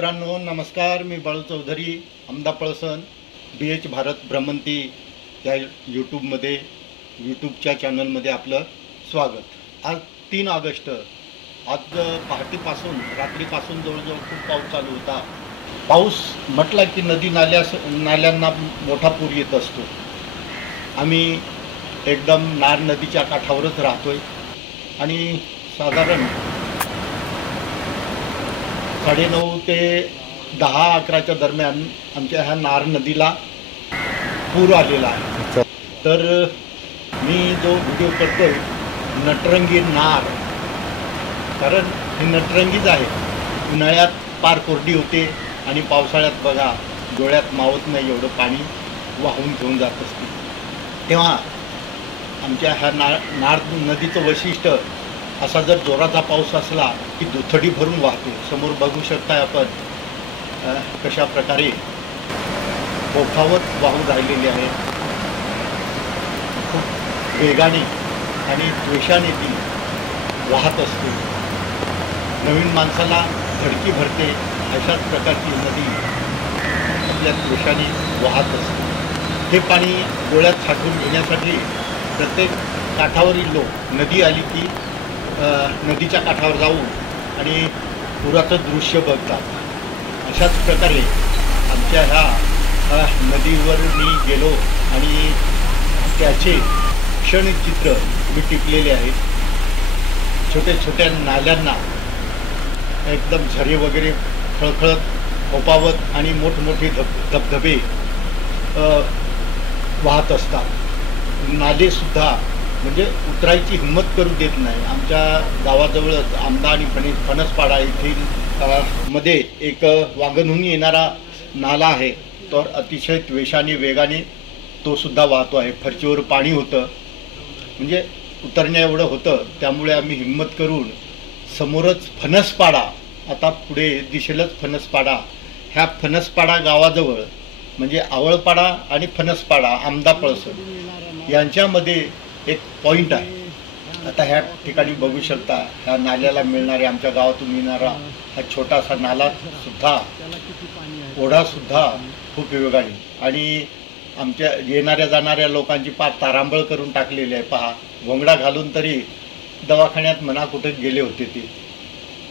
मित्रांनो नमस्कार। मी बाळू चौधरी अहमदा पळसण BH भारत भ्रमंती या यूट्यूबच्या चॅनलमध्ये आपलं स्वागत। आज 3 ऑगस्ट। आज पहाटेपासून रात्रीपासून जवळजवळ खूप पाऊस चालू होता। पाऊस म्हटला की नदी नाल्यांना मोठा पूर येत असतो। आम्ही एकदम नार नदीच्या काठावरच राहतोय आणि साधारण 9:30 ते 10-11च्या दरम्यान आमच्या ह्या नार नदीला पूर आलेला आहे। तर मी जो व्हिडिओ करतोय नटरंगी नार, कारण ही नटरंगीच आहे। उन्हाळ्यात पार कोरडी होते आणि पावसाळ्यात बघा डोळ्यात मावत नाही एवढं पाणी वाहून घेऊन जात असते। तेव्हा आमच्या ह्या नार नदीचं वैशिष्ट्य असा, जर जोराचा पाऊस असला की दुथडी भरून वाहते। समोर बघू शकताय आपण कशा प्रकारे ओठावत वाहून राहिलेली आहे। खूप वेगाने आणि द्वेषाने ती वाहत असते। नवीन माणसाला धडकी भरते अशाच प्रकारची नदी आपल्या द्वेषाने वाहत असते। हे पाणी डोळ्यात साठवून घेण्यासाठी प्रत्येक काठावरील लोक नदी आली की नदीच्या काठावर जाऊन आणि पुराचं दृश्य बघतात। अशाच प्रकारे आमच्या ह्या नदीवर मी गेलो आणि त्याचे क्षणिक चित्र मी टिपलेले आहेत। छोट्या छोट्या नाल्यांना एकदम झरे वगैरे खळखळत ओपावत आणि मोठमोठे धबधबे वाहत असतात। नालेसुद्धा म्हणजे उतरायची हिंमत करू देत नाही। आमच्या गावाजवळच आमदा आणि फणसपाडा येथील मध्ये एक वांगणहून येणारा नाला आहे। तर अतिशय द्वेषाने वेगाने तो सुद्धा वाहतो आहे। फरचीवर पाणी होतं, म्हणजे उतरण्या एवढं होतं। त्यामुळे आम्ही हिंमत करून समोरच फणसपाडा, आता पुढे दिसेलच फणसपाडा, ह्या फणसपाडा गावाजवळ म्हणजे आवळपाडा आणि फणसपाडा आमदा पळसण यांच्यामध्ये एक पॉईंट आहे। आता ह्या ठिकाणी बघू शकता ह्या नाल्याला मिळणारे, आमच्या गावातून येणारा हा छोटासा नाला सुद्धा, ओढासुद्धा खूप वेगाने आणि आमच्या येणाऱ्या जाणाऱ्या लोकांची पार तारांबळ करून टाकलेली आहे। पहा, घोंगडा घालून तरी दवाखान्यात म्हणा कुठे गेले होते ते।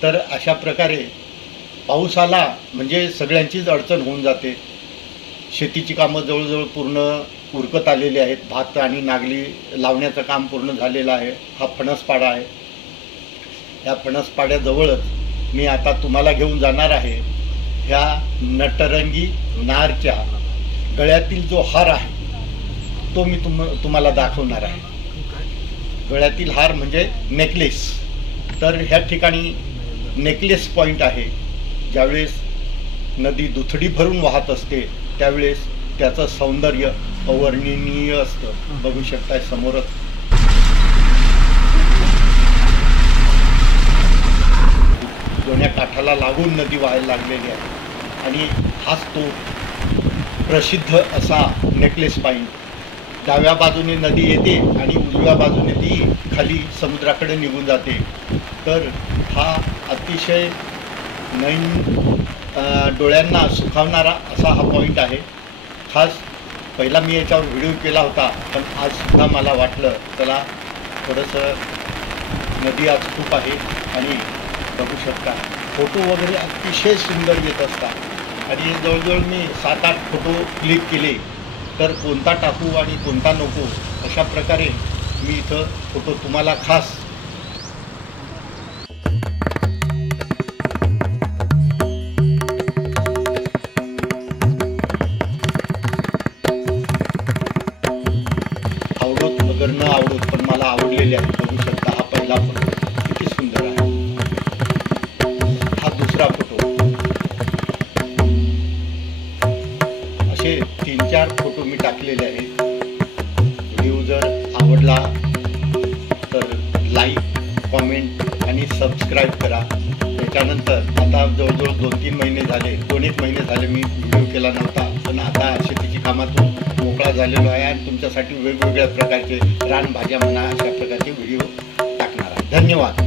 तर अशा प्रकारे पाऊस आला म्हणजे सगळ्यांचीच अडचण होऊन जाते। शेतीची कामं जवळजवळ पूर्ण उरकत आलेली आहेत। भात आणि नागली लावण्याचं काम पूर्ण झालेलं आहे। हा फणसपाडा आहे। या फणसपाड्याजवळच मी आता तुम्हाला घेऊन जाणार आहे ह्या नटरंगी नारच्या गळ्यातील जो हार आहे तो मी तुम्हाला दाखवणार आहे। गळ्यातील हार म्हणजे नेकलेस। तर ह्या ठिकाणी नेकलेस पॉईंट आहे। ज्यावेळेस नदी दुथडी भरून वाहत असते त्यावेळेस त्याचं सौंदर्य अवर्णनीय असतं। बघू शकताय समोरच दोन्ही काठाला लागून नदी वाहायला लागलेली आहे आणि हाच तो प्रसिद्ध असा नेकलेस पॉईंट। डाव्या बाजूने नदी येते आणि उजव्या बाजूने ती खाली समुद्राकडे निघून जाते। तर हा अतिशय डोळ्यांना सुखावणारा असा हा पॉईंट आहे। खास पहिला मी याच्यावर व्हिडिओ केला होता, पण आज सुद्धा मला वाटलं चला थोडंसं, नदी आज खूप आहे आणि बघू शकता फोटो वगैरे अतिशय सुंदर येत असतात। आणि जवळजवळ मी 7-8 फोटो क्लिक केले, तर कोणता टाकू आणि कोणता नको अशा प्रकारे मी इथं फोटो तुम्हाला खास अगर न आवडत पण मला आवडलेले आहे। बघू शकता हा पहिला फोटो किती सुंदर आहे। हा दुसरा फोटो, असे 3-4 फोटो मी टाकलेले आहेत। व्हिडिओ जर आवडला तर लाईक, कॉमेंट आणि सबस्क्राईब करा। त्याच्यानंतर आता जवळजवळ 2-3 महिने झाले, 2-1 महिने झाले मी व्हिडिओ केला नव्हता, पण आता शेतीची कामातून मोकळा झालेलो आहे आणि तुमच्यासाठी वेगवेगळ्या प्रकारचे रानभाज्या म्हणा अशा प्रकारचे व्हिडिओ टाकणार आहे। धन्यवाद।